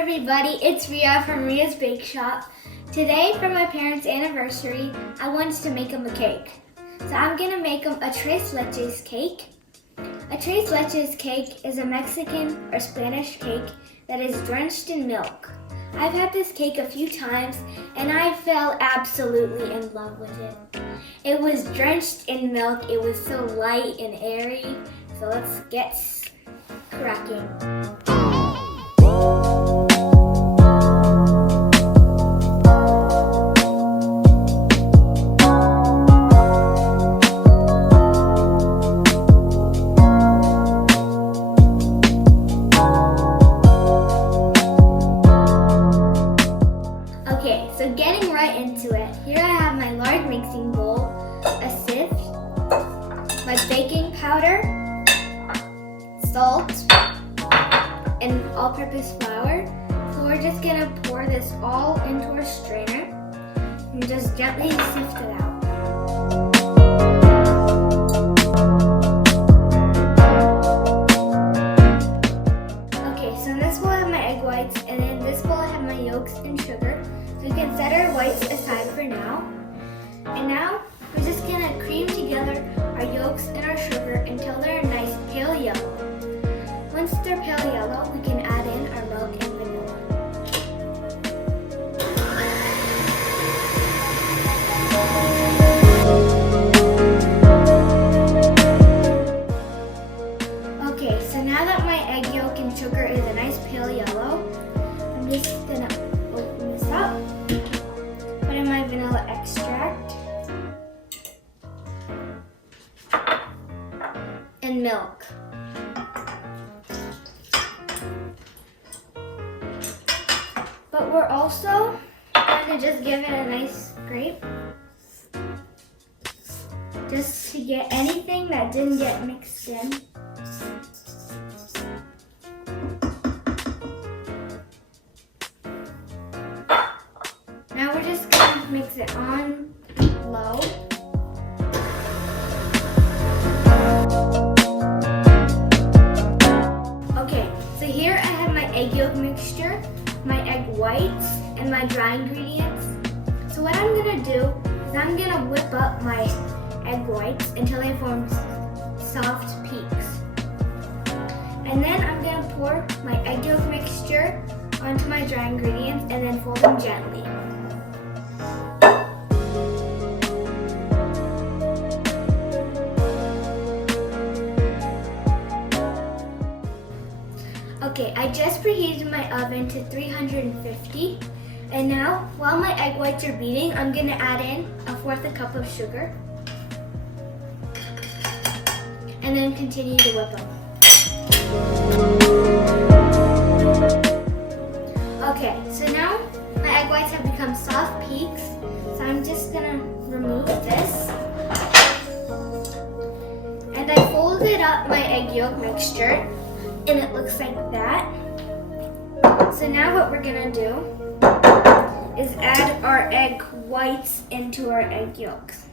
everybody, it's Ria from Ria's Bake Shop. Today for my parents' anniversary, I wanted to make them a cake. So I'm going to make them a Tres Leches Cake. A Tres Leches Cake is a Mexican or Spanish cake that is drenched in milk. I've had this cake a few times and I fell absolutely in love with it. It was drenched in milk, it was so light and airy, so let's get cracking. Okay, so getting right into it, here I have my large mixing bowl, a sieve, my baking powder, salt, and all-purpose flour. So we're just gonna pour this all into our strainer and just gently sift it out. Okay, so in this bowl I have my egg whites, and in this bowl I have my yolks and sugar. So we can set our whites aside for now. And now we're just gonna cream together our yolks and our sugar until they're a nice pale yellow. Once they're pale yellow, we can add in our milk and vanilla. Okay, so now that my egg yolk and sugar is a nice pale yellow, I'm just gonna open this up, put in my vanilla extract, and milk. But we're also going to just give it a nice scrape, just to get anything that didn't get mixed in. Now we're just going to mix it on low. Okay, so here I have my egg yolk mixture, my egg whites, and my dry ingredients. So what I'm gonna do is I'm gonna whip up my egg whites until they form soft peaks. And then I'm gonna pour my egg yolk mixture onto my dry ingredients and then fold them gently. Okay, I just preheated my oven to 350, and now while my egg whites are beating, I'm going to add in 1/4 cup of sugar and then continue to whip them. Okay, so now my egg whites have become soft peaks, so I'm just going to remove this. And I folded up my egg yolk mixture, and it looks like that. So now what we're gonna do is add our egg whites into our egg yolks.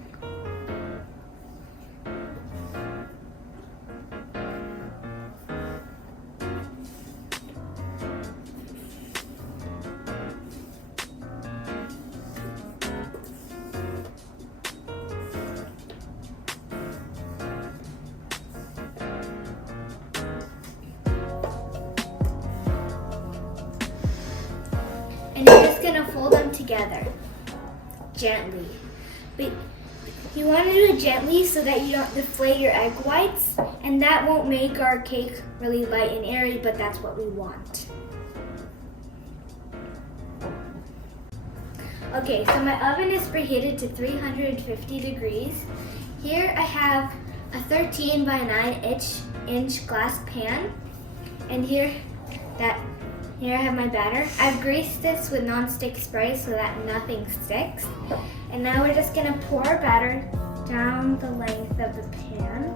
And you're just gonna fold them together gently. But you want to do it gently so that you don't deflate your egg whites, and that won't make our cake really light and airy, but that's what we want. Okay, so my oven is preheated to 350 degrees. Here I have a 13 by 9 inch glass pan, and here I have my batter. I've greased this with non-stick spray so that nothing sticks. And now we're just gonna pour our batter down the length of the pan.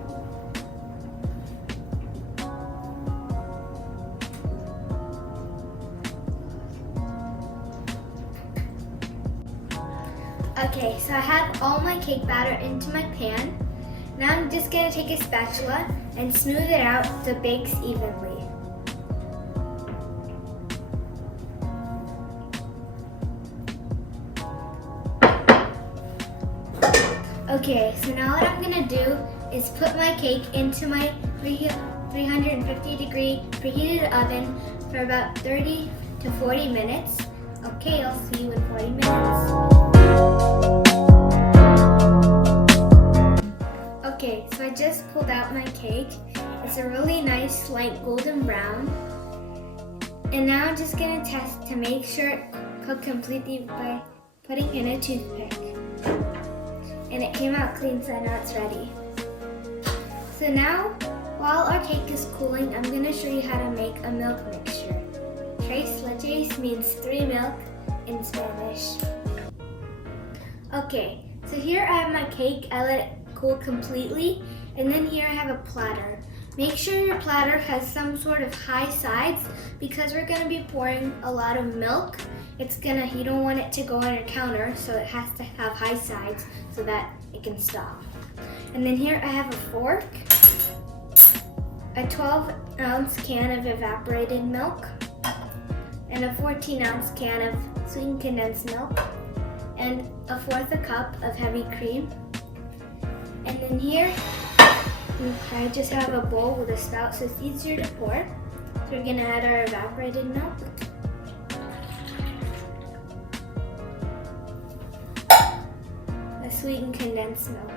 Okay, so I have all my cake batter into my pan. Now I'm just gonna take a spatula and smooth it out so it bakes evenly. Okay, so now what I'm gonna do is put my cake into my 350 degree preheated oven for about 30 to 40 minutes. Okay, I'll see you in 40 minutes. Okay, so I just pulled out my cake. It's a really nice light golden brown. And now I'm just gonna test to make sure it cooked completely by putting in a toothpick. And it came out clean, so now it's ready. So now, while our cake is cooling, I'm gonna show you how to make a milk mixture. Tres Leches means 3 milk in Spanish. Okay, so here I have my cake. I let it cool completely. And then here I have a platter. Make sure your platter has some sort of high sides because we're gonna be pouring a lot of milk. You don't want it to go on your counter, so it has to have high sides so that it can stop. And then here I have a fork, a 12-ounce can of evaporated milk, and a 14-ounce can of sweetened condensed milk, and 1/4 cup of heavy cream. And then here, I just have a bowl with a spout so it's easier to pour. So we're gonna add our evaporated milk. The sweetened condensed milk.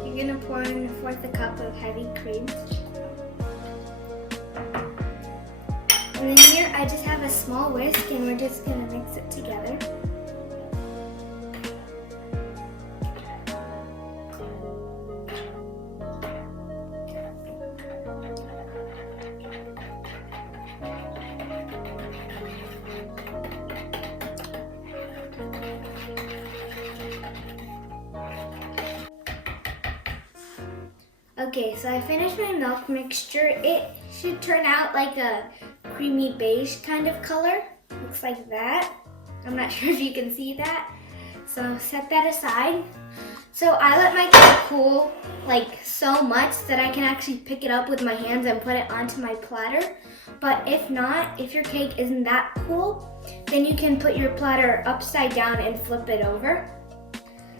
I'm gonna pour in 1/4 cup of heavy cream. And then here I just have a small whisk and we're just gonna mix it together. Okay, so I finished my milk mixture. It should turn out like a creamy beige kind of color. Looks like that. I'm not sure if you can see that. So set that aside. So I let my cake cool like so much that I can actually pick it up with my hands and put it onto my platter. But if not, if your cake isn't that cool, then you can put your platter upside down and flip it over.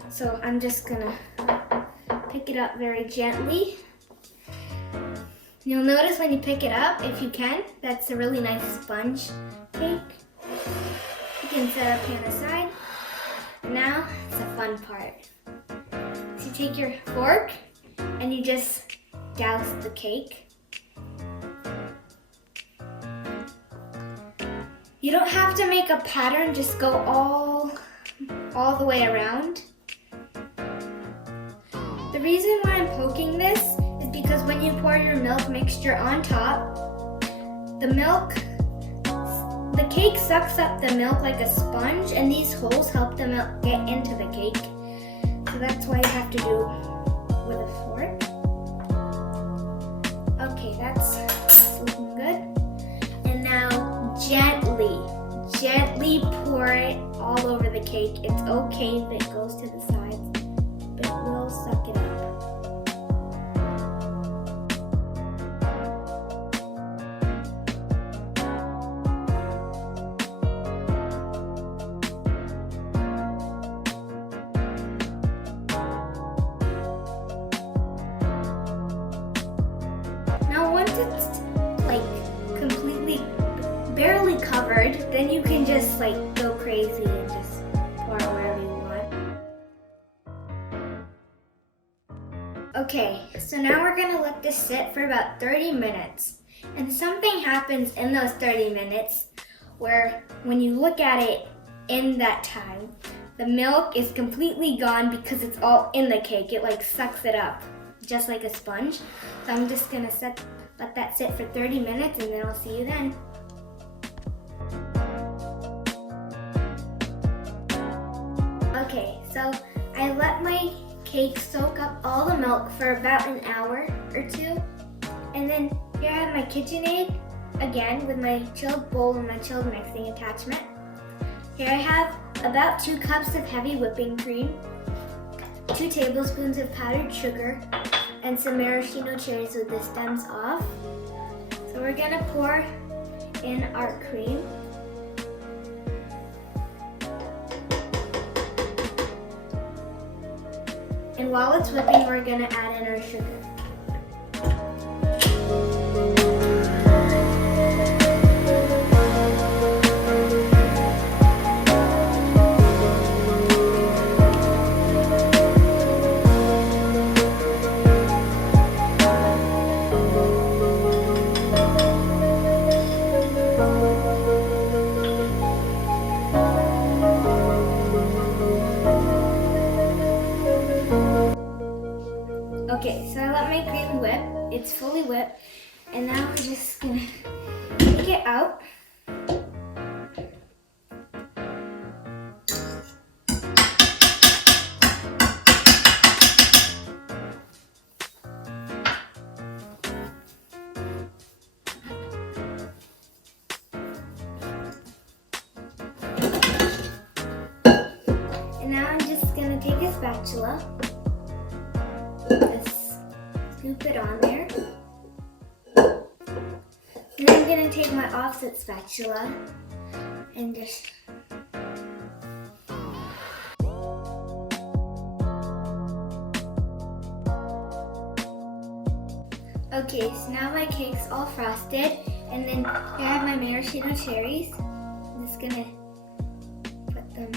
So I'm just gonna pick it up very gently. You'll notice when you pick it up, if you can, that's a really nice sponge cake. You can set our pan aside. Now, it's the fun part. So you take your fork and you just douse the cake. You don't have to make a pattern, just go all the way around. The reason why I'm poking this is because when you pour your milk mixture on top, the cake sucks up the milk like a sponge, and these holes help the milk get into the cake. So that's why you have to do with a fork. Okay, that's looking good. And now gently pour it all over the cake. It's okay if it goes to the sides, but it will suck it up. Now once it's like completely barely covered, then you can just like go crazy and just pour it wherever you want. Okay, so now we're gonna let this sit for about 30 minutes. And something happens in those 30 minutes where when you look at it in that time, the milk is completely gone because it's all in the cake. It like sucks it up, just like a sponge. So I'm just gonna let that sit for 30 minutes and then I'll see you then. Okay, so I let my cake soak up all the milk for about an hour or two. And then here I have my KitchenAid, again with my chilled bowl and my chilled mixing attachment. Here I have about 2 cups of heavy whipping cream. 2 tablespoons of powdered sugar, and some maraschino cherries with the stems off. So we're gonna pour in our cream. And while it's whipping, we're gonna add in our sugar. Okay, so I let my cream whip. It's fully whipped. And now we're just gonna take it out. And now I'm just gonna take a spatula. Just scoop it on there. And then I'm going to take my offset spatula and just okay, so now my cake's all frosted, and then here I have my maraschino cherries. I'm just going to put them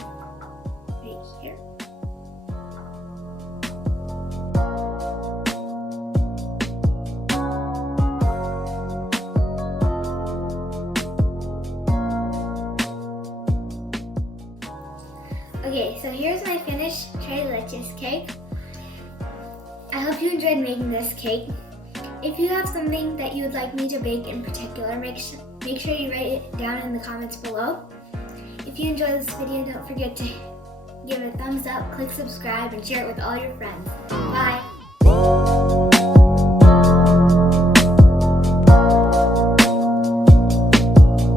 right here. Okay, so here's my finished Tres Leches cake. I hope you enjoyed making this cake. If you have something that you would like me to bake in particular, make sure you write it down in the comments below. If you enjoyed this video, don't forget to give it a thumbs up, click subscribe, and share it with all your friends. Bye!